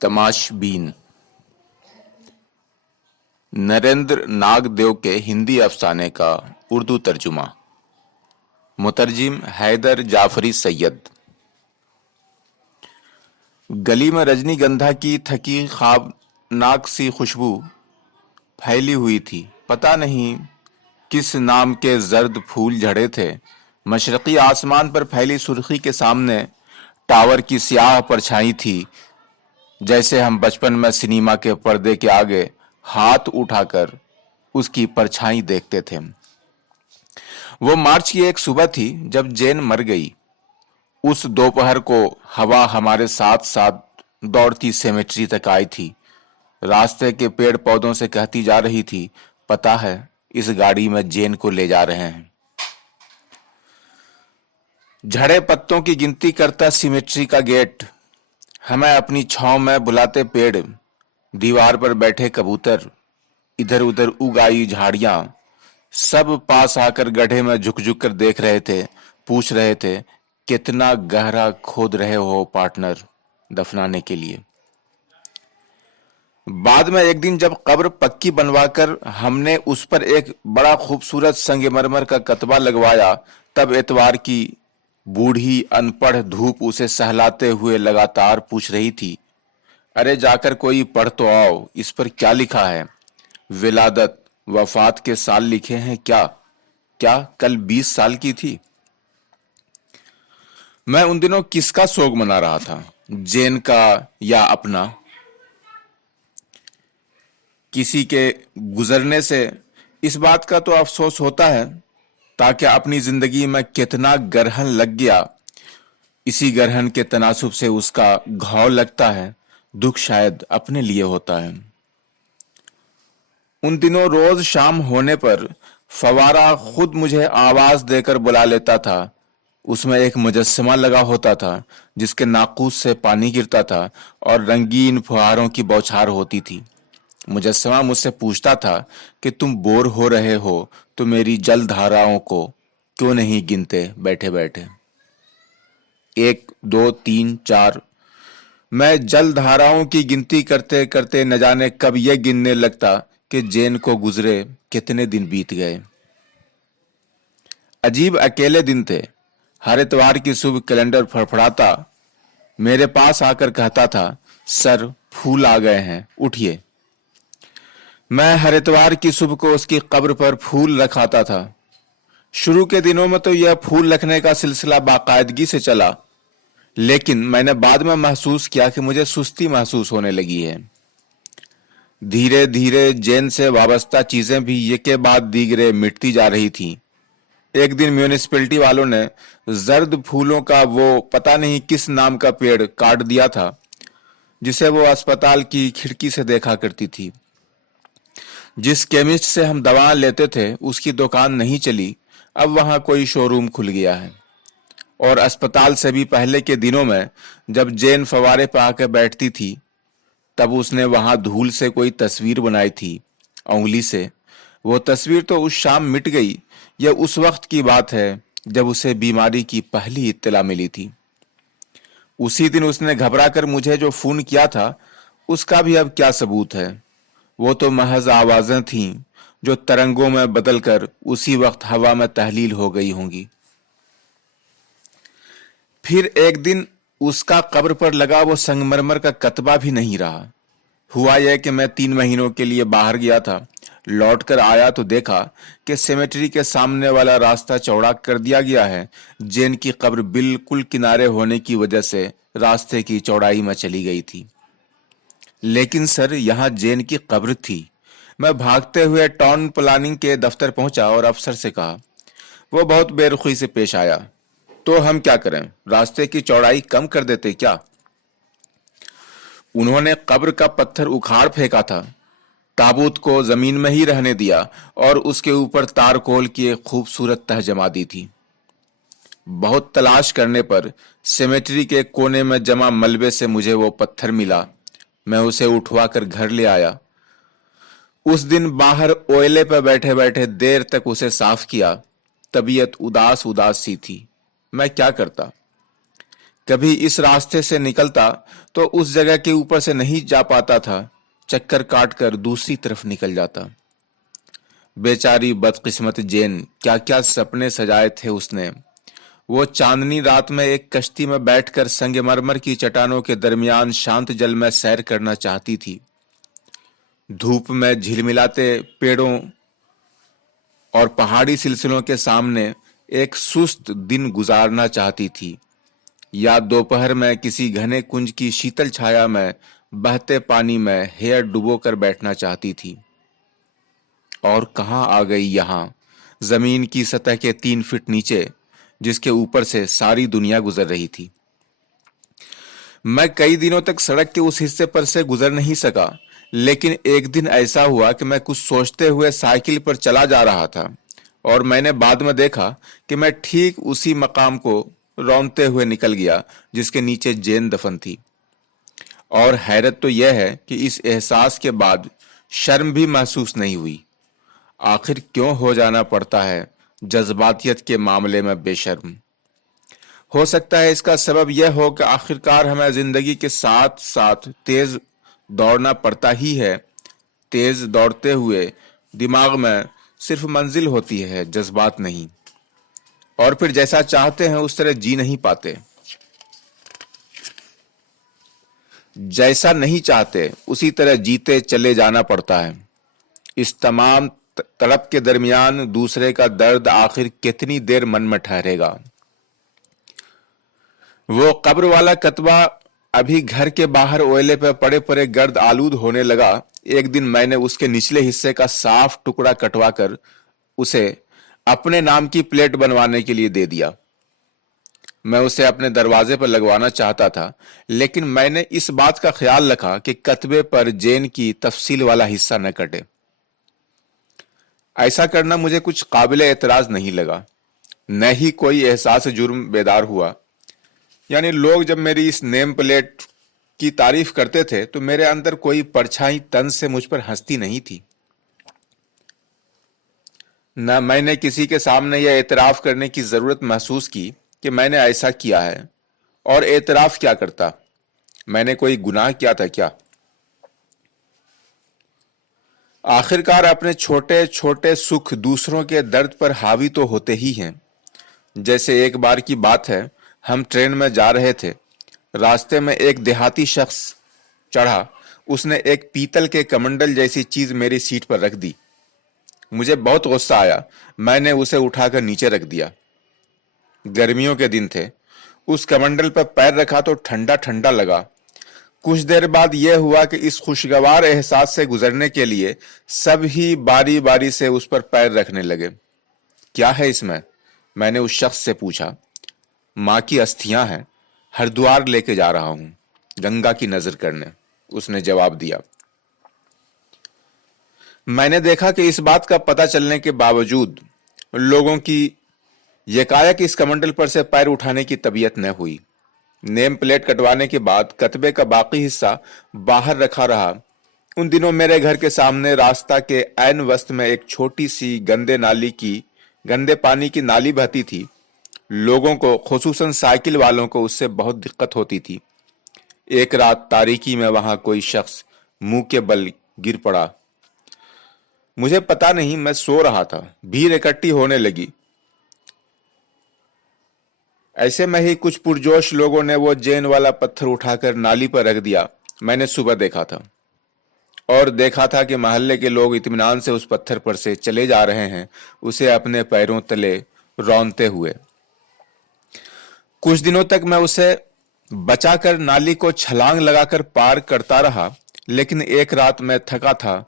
तमाशबीन। नरेंद्र नागदेव के हिंदी अफसाने का उर्दू तर्जुमा। मुतरजिम हैदर जाफरी सैयद। गली में रजनीगंधा की थकी ख्वाबनाक सी खुशबू फैली हुई थी। पता नहीं किस नाम के जर्द फूल झड़े थे। मशरकी आसमान पर फैली सुर्खी के सामने टावर की स्याह परछाई थी, जैसे हम बचपन में सिनेमा के पर्दे के आगे हाथ उठाकर उसकी परछाई देखते थे। वो मार्च की एक सुबह थी जब जेन मर गई। उस दोपहर को हवा हमारे साथ साथ दौड़ती सेमेट्री तक आई थी। रास्ते के पेड़ पौधों से कहती जा रही थी, पता है इस गाड़ी में जेन को ले जा रहे हैं। झड़े पत्तों की गिनती करता सिमेट्री का गेट, हमें अपनी छांव में बुलाते पेड़, दीवार पर बैठे कबूतर, इधर उधर उग आई झाड़ियां, सब पास आकर गड्ढे में झुक झुक कर देख रहे थे, पूछ रहे थे कितना गहरा खोद रहे हो पार्टनर दफनाने के लिए। बाद में एक दिन जब कब्र पक्की बनवाकर हमने उस पर एक बड़ा खूबसूरत संगमरमर का कतबा लगवाया, तब एतवार की बूढ़ी अनपढ़ धूप उसे सहलाते हुए लगातार पूछ रही थी, अरे जाकर कोई पढ़ तो आओ, इस पर क्या लिखा है? विलादत वफात के साल लिखे हैं क्या? क्या कल 20 साल की थी? मैं उन दिनों किसका सोग मना रहा था, जेन का या अपना? किसी के गुजरने से इस बात का तो अफसोस होता है ताकि अपनी जिंदगी में कितना गरहन लग गया, इसी गरहन के तनासुब से उसका घाव लगता है। दुख शायद अपने लिए होता है। उन दिनों रोज शाम होने पर फवारा खुद मुझे आवाज देकर बुला लेता था। उसमें एक मुजस्समा लगा होता था जिसके नाकूस से पानी गिरता था और रंगीन फुहारों की बौछार होती थी। मुजस्समा मुझसे पूछता था कि तुम बोर हो रहे हो तो मेरी जल धाराओं को क्यों नहीं गिनते बैठे बैठे? 1 2 3 4। मैं जल धाराओं की गिनती करते करते न जाने कब यह गिनने लगता कि जेन को गुजरे कितने दिन बीत गए। अजीब अकेले दिन थे। हर इतवार की सुबह कैलेंडर फड़फड़ाता मेरे पास आकर कहता था, सर फूल आ गए हैं, उठिए। मैं हर इतवार की सुबह को उसकी कब्र पर फूल रखाता था। शुरू के दिनों में तो यह फूल रखने का सिलसिला बाकायदगी से चला, लेकिन मैंने बाद में महसूस किया कि मुझे सुस्ती महसूस होने लगी है। धीरे धीरे जेन से वाबस्ता चीजें भी एक के बाद दीगरे मिटती जा रही थीं। एक दिन म्यूनिसिपैलिटी वालों ने जर्द फूलों का वो पता नहीं किस नाम का पेड़ काट दिया था जिसे वो अस्पताल की खिड़की से देखा करती थी। जिस केमिस्ट से हम दवा लेते थे उसकी दुकान नहीं चली, अब वहां कोई शोरूम खुल गया है। और अस्पताल से भी पहले के दिनों में जब जेन फवारे पर आकर बैठती थी, तब उसने वहां धूल से कोई तस्वीर बनाई थी उंगली से। वो तस्वीर तो उस शाम मिट गई। यह उस वक्त की बात है जब उसे बीमारी की पहली इत्तला मिली थी। उसी दिन उसने घबरा कर मुझे जो फोन किया था उसका भी अब क्या सबूत है? वो तो महज आवाजें थीं जो तरंगों में बदलकर उसी वक्त हवा में तहलील हो गई होंगी। फिर एक दिन उसका कब्र पर लगा वो संगमरमर का कतबा भी नहीं रहा। हुआ यह कि मैं 3 महीनों के लिए बाहर गया था। लौट कर आया तो देखा कि सेमेट्री के सामने वाला रास्ता चौड़ा कर दिया गया है। जेन की कब्र बिल्कुल किनारे होने की वजह से रास्ते की चौड़ाई में चली गई थी। लेकिन सर, यहाँ जेन की कब्र थी। मैं भागते हुए टाउन प्लानिंग के दफ्तर पहुंचा और अफसर से कहा। वो बहुत बेरुखी से पेश आया। तो हम क्या करें, रास्ते की चौड़ाई कम कर देते क्या? उन्होंने कब्र का पत्थर उखाड़ फेंका था, ताबूत को जमीन में ही रहने दिया और उसके ऊपर तारकोल की एक खूबसूरत तह जमा दी थी। बहुत तलाश करने पर सेमेट्री के कोने में जमा मलबे से मुझे वो पत्थर मिला। मैं उसे उठवा कर घर ले आया। उस दिन बाहर ओयले पर बैठे बैठे देर तक उसे साफ किया। तबीयत उदास उदास सी थी। मैं क्या करता? कभी इस रास्ते से निकलता तो उस जगह के ऊपर से नहीं जा पाता था, चक्कर काट कर दूसरी तरफ निकल जाता। बेचारी बदकिस्मत जेन, क्या क्या सपने सजाए थे उसने। वो चांदनी रात में एक कश्ती में बैठकर संगमरमर की चट्टानों के दरमियान शांत जल में सैर करना चाहती थी। धूप में झिलमिलाते पेड़ों और पहाड़ी सिलसिलों के सामने एक सुस्त दिन गुजारना चाहती थी, या दोपहर में किसी घने कुंज की शीतल छाया में बहते पानी में हेयर डुबोकर बैठना चाहती थी। और कहाँ आ गई यहाँ, जमीन की सतह के 3 फीट नीचे, जिसके ऊपर से सारी दुनिया गुजर रही थी। मैं कई दिनों तक सड़क के उस हिस्से पर से गुजर नहीं सका, लेकिन एक दिन ऐसा हुआ कि मैं कुछ सोचते हुए साइकिल पर चला जा रहा था और मैंने बाद में देखा कि मैं ठीक उसी मकाम को रौंदते हुए निकल गया जिसके नीचे जेन दफन थी। और हैरत तो यह है कि इस एहसास के बाद शर्म भी महसूस नहीं हुई। आखिर क्यों हो जाना पड़ता है जज्बातियत के मामले में बेशर्म। हो सकता है इसका सबब यह हो कि आखिरकार हमें जिंदगी के साथ साथ तेज दौड़ना पड़ता ही है। तेज दौड़ते हुए दिमाग में सिर्फ मंजिल होती है, जज्बात नहीं। और फिर जैसा चाहते हैं उस तरह जी नहीं पाते। जैसा नहीं चाहते उसी तरह जीते चले जाना पड़ता है। इस तमाम तड़प के दरमियान दूसरे का दर्द आखिर कितनी देर मन में ठहरेगा। वो कब्र वाला कतबा अभी घर के बाहर ओयले पर पड़े पड़े गर्द आलूद होने लगा। एक दिन मैंने उसके निचले हिस्से का साफ टुकड़ा कटवा कर उसे अपने नाम की प्लेट बनवाने के लिए दे दिया। मैं उसे अपने दरवाजे पर लगवाना चाहता था, लेकिन मैंने इस बात का ख्याल रखा कि कतबे पर जेन की तफसील वाला हिस्सा न कटे। ऐसा करना मुझे कुछ काबिल एतराज नहीं लगा, न ही कोई एहसास जुर्म बेदार हुआ। यानी लोग जब मेरी इस नेम प्लेट की तारीफ करते थे तो मेरे अंदर कोई परछाई तंज से मुझ पर हंसती नहीं थी। न मैंने किसी के सामने यह एतराफ करने की जरूरत महसूस की कि मैंने ऐसा किया है। और एतराफ क्या करता, मैंने कोई गुनाह किया था क्या? आखिरकार अपने छोटे छोटे सुख दूसरों के दर्द पर हावी तो होते ही हैं। जैसे एक बार की बात है, हम ट्रेन में जा रहे थे। रास्ते में एक देहाती शख्स चढ़ा। उसने एक पीतल के कमंडल जैसी चीज मेरी सीट पर रख दी। मुझे बहुत गुस्सा आया। मैंने उसे उठाकर नीचे रख दिया। गर्मियों के दिन थे। उस कमंडल पर पैर रखा तो ठंडा ठंडा लगा। कुछ देर बाद यह हुआ कि इस खुशगवार एहसास से गुजरने के लिए सब ही बारी बारी से उस पर पैर रखने लगे। क्या है इसमें? मैंने उस शख्स से पूछा। माँ की अस्थियां हैं, हरिद्वार लेके जा रहा हूं गंगा की नजर करने, उसने जवाब दिया। मैंने देखा कि इस बात का पता चलने के बावजूद लोगों की यकायक इस कमंडल पर से पैर उठाने की तबीयत न हुई। नेम प्लेट कटवाने के बाद कतबे का बाकी हिस्सा बाहर रखा रहा। उन दिनों मेरे घर के सामने रास्ता के ऐन वस्त में एक छोटी सी गंदे पानी की नाली बहती थी। लोगों को, खुसूसन साइकिल वालों को, उससे बहुत दिक्कत होती थी। एक रात तारीकी में वहां कोई शख्स मुंह के बल गिर पड़ा। मुझे पता नहीं, मैं सो रहा था। भीड़ इकट्ठी होने लगी। ऐसे में ही कुछ पुरजोश लोगों ने वो जेन वाला पत्थर उठाकर नाली पर रख दिया। मैंने सुबह देखा था और देखा था कि मोहल्ले के लोग इत्मीनान से उस पत्थर पर से चले जा रहे हैं, उसे अपने पैरों तले रौंदते हुए। कुछ दिनों तक मैं उसे बचाकर नाली को छलांग लगाकर पार करता रहा, लेकिन एक रात मैं थका था,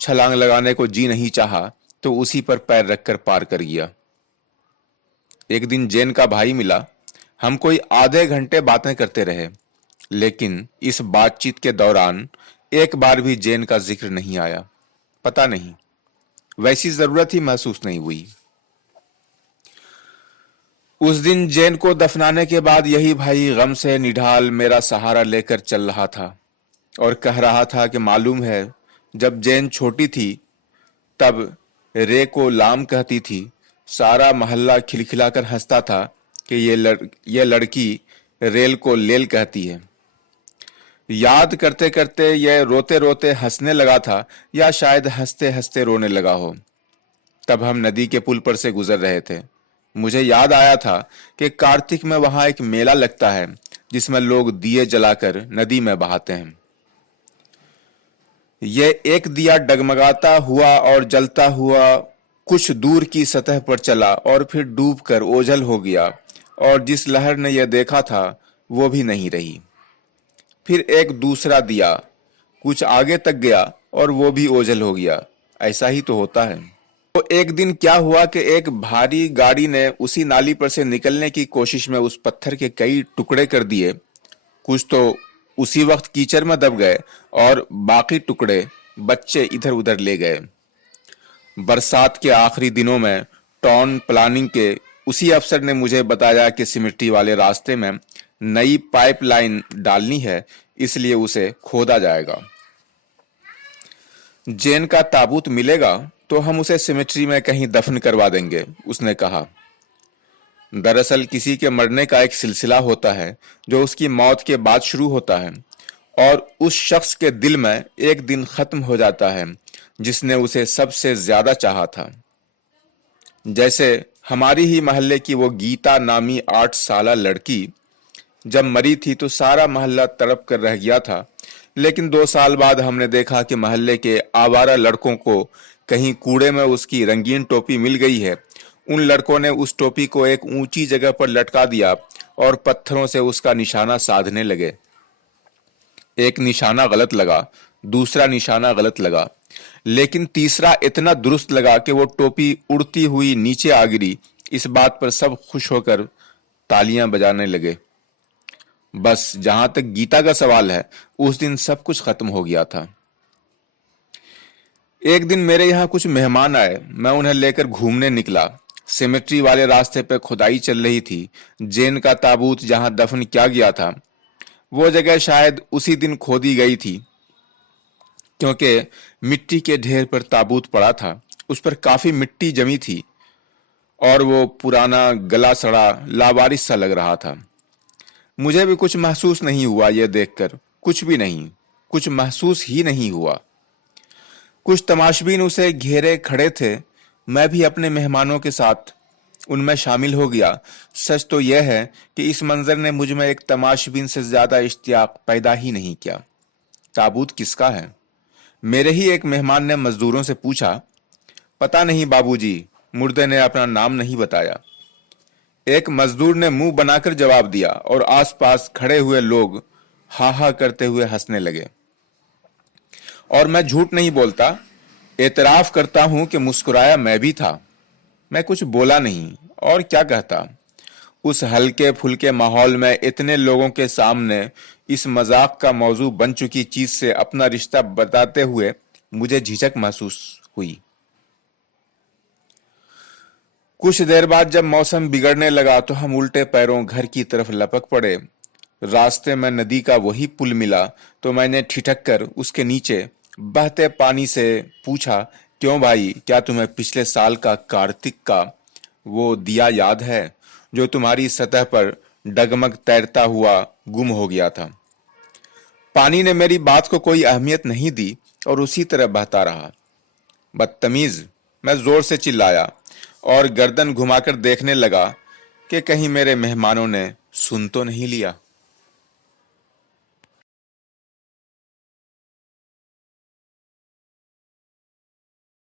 छलांग लगाने को जी नहीं चाहा, तो उसी पर पैर रखकर पार कर गया। एक दिन जेन का भाई मिला। हम कोई आधे घंटे बातें करते रहे, लेकिन इस बातचीत के दौरान एक बार भी जेन का जिक्र नहीं आया। पता नहीं, वैसी जरूरत ही महसूस नहीं हुई। उस दिन जेन को दफनाने के बाद यही भाई गम से निढाल मेरा सहारा लेकर चल रहा था और कह रहा था कि मालूम है, जब जेन छोटी थी तब रे को लाम कहती थी। सारा मोहल्ला खिलखिलाकर हंसता था कि ये लड़की रेल को लेल कहती है। याद करते करते यह रोते रोते हंसने लगा था या शायद हंसते हंसते रोने लगा हो। तब हम नदी के पुल पर से गुजर रहे थे। मुझे याद आया था कि कार्तिक में वहां एक मेला लगता है जिसमें लोग दिए जलाकर नदी में बहाते हैं। यह एक दिया डगमगाता हुआ और जलता हुआ कुछ दूर की सतह पर चला और फिर डूबकर ओझल हो गया, और जिस लहर ने यह देखा था वो भी नहीं रही। फिर एक दूसरा दिया कुछ आगे तक गया और वो भी ओझल हो गया। ऐसा ही तो होता है। तो एक दिन क्या हुआ कि एक भारी गाड़ी ने उसी नाली पर से निकलने की कोशिश में उस पत्थर के कई टुकड़े कर दिए। कुछ तो उसी वक्त कीचड़ में दब गए और बाकी टुकड़े बच्चे इधर उधर ले गए। बरसात के आखिरी दिनों में टाउन प्लानिंग के उसी अफसर ने मुझे बताया कि सिमिट्री वाले रास्ते में नई पाइपलाइन डालनी है, इसलिए उसे खोदा जाएगा। जेन का ताबूत मिलेगा तो हम उसे सिमिट्री में कहीं दफन करवा देंगे, उसने कहा। दरअसल किसी के मरने का एक सिलसिला होता है जो उसकी मौत के बाद शुरू होता है और उस शख्स के दिल में एक दिन खत्म हो जाता है जिसने उसे सबसे ज्यादा चाहा था। जैसे हमारी ही मोहल्ले की वो गीता नामी 8 साला लड़की जब मरी थी तो सारा मोहल्ला तड़प कर रह गया था, लेकिन 2 साल बाद हमने देखा कि मोहल्ले के आवारा लड़कों को कहीं कूड़े में उसकी रंगीन टोपी मिल गई है। उन लड़कों ने उस टोपी को एक ऊंची जगह पर लटका दिया और पत्थरों से उसका निशाना साधने लगे। एक निशाना गलत लगा, दूसरा निशाना गलत लगा, लेकिन तीसरा इतना दुरुस्त लगा कि वो टोपी उड़ती हुई नीचे आ गिरी। इस बात पर सब खुश होकर तालियां बजाने लगे। बस जहां तक गीता का सवाल है, उस दिन सब कुछ खत्म हो गया था। एक दिन मेरे यहाँ कुछ मेहमान आए। मैं उन्हें लेकर घूमने निकला। सिमेट्री वाले रास्ते पर खुदाई चल रही थी। जेन का ताबूत जहां दफन किया गया था वो जगह शायद उसी दिन खोदी गई थी, क्योंकि मिट्टी के ढेर पर ताबूत पड़ा था। उस पर काफी मिट्टी जमी थी और वो पुराना गला सड़ा लावारिस सा लग रहा था। मुझे भी कुछ महसूस नहीं हुआ ये देखकर, कुछ भी नहीं, कुछ महसूस ही नहीं हुआ। कुछ तमाशबीन उसे घेरे खड़े थे। मैं भी अपने मेहमानों के साथ उनमें शामिल हो गया। सच तो यह है कि इस मंजर ने मुझ में एक तमाशबीन से ज्यादा इश्तियाक पैदा ही नहीं किया। ताबूत किसका है? मेरे ही एक मेहमान ने मजदूरों से पूछा। पता नहीं बाबूजी, मुर्दे ने अपना नाम नहीं बताया। एक मजदूर ने मुंह बनाकर जवाब दिया और आसपास खड़े हुए लोग हा हा करते हुए हंसने लगे। और मैं झूठ नहीं बोलता, एतराफ करता हूं कि मुस्कुराया मैं भी था। मैं कुछ बोला नहीं और क्या कहता। उस हल्के फुल्के माहौल में इतने लोगों के सामने इस मजाक का मौजू बन चुकी चीज से अपना रिश्ता बताते हुए मुझे झिझक महसूस हुई। कुछ देर बाद जब मौसम बिगड़ने लगा तो हम उल्टे पैरों घर की तरफ लपक पड़े। रास्ते में नदी का वही पुल मिला तो मैंने ठिठक कर उसके नीचे बहते पानी से पूछा, क्यों भाई, क्या तुम्हें पिछले साल का कार्तिक का वो दिया याद है जो तुम्हारी सतह पर डगमग तैरता हुआ गुम हो गया था? पानी ने मेरी बात को कोई अहमियत नहीं दी और उसी तरह बहता रहा। बदतमीज, मैं जोर से चिल्लाया और गर्दन घुमाकर देखने लगा कि कहीं मेरे मेहमानों ने सुन तो नहीं लिया।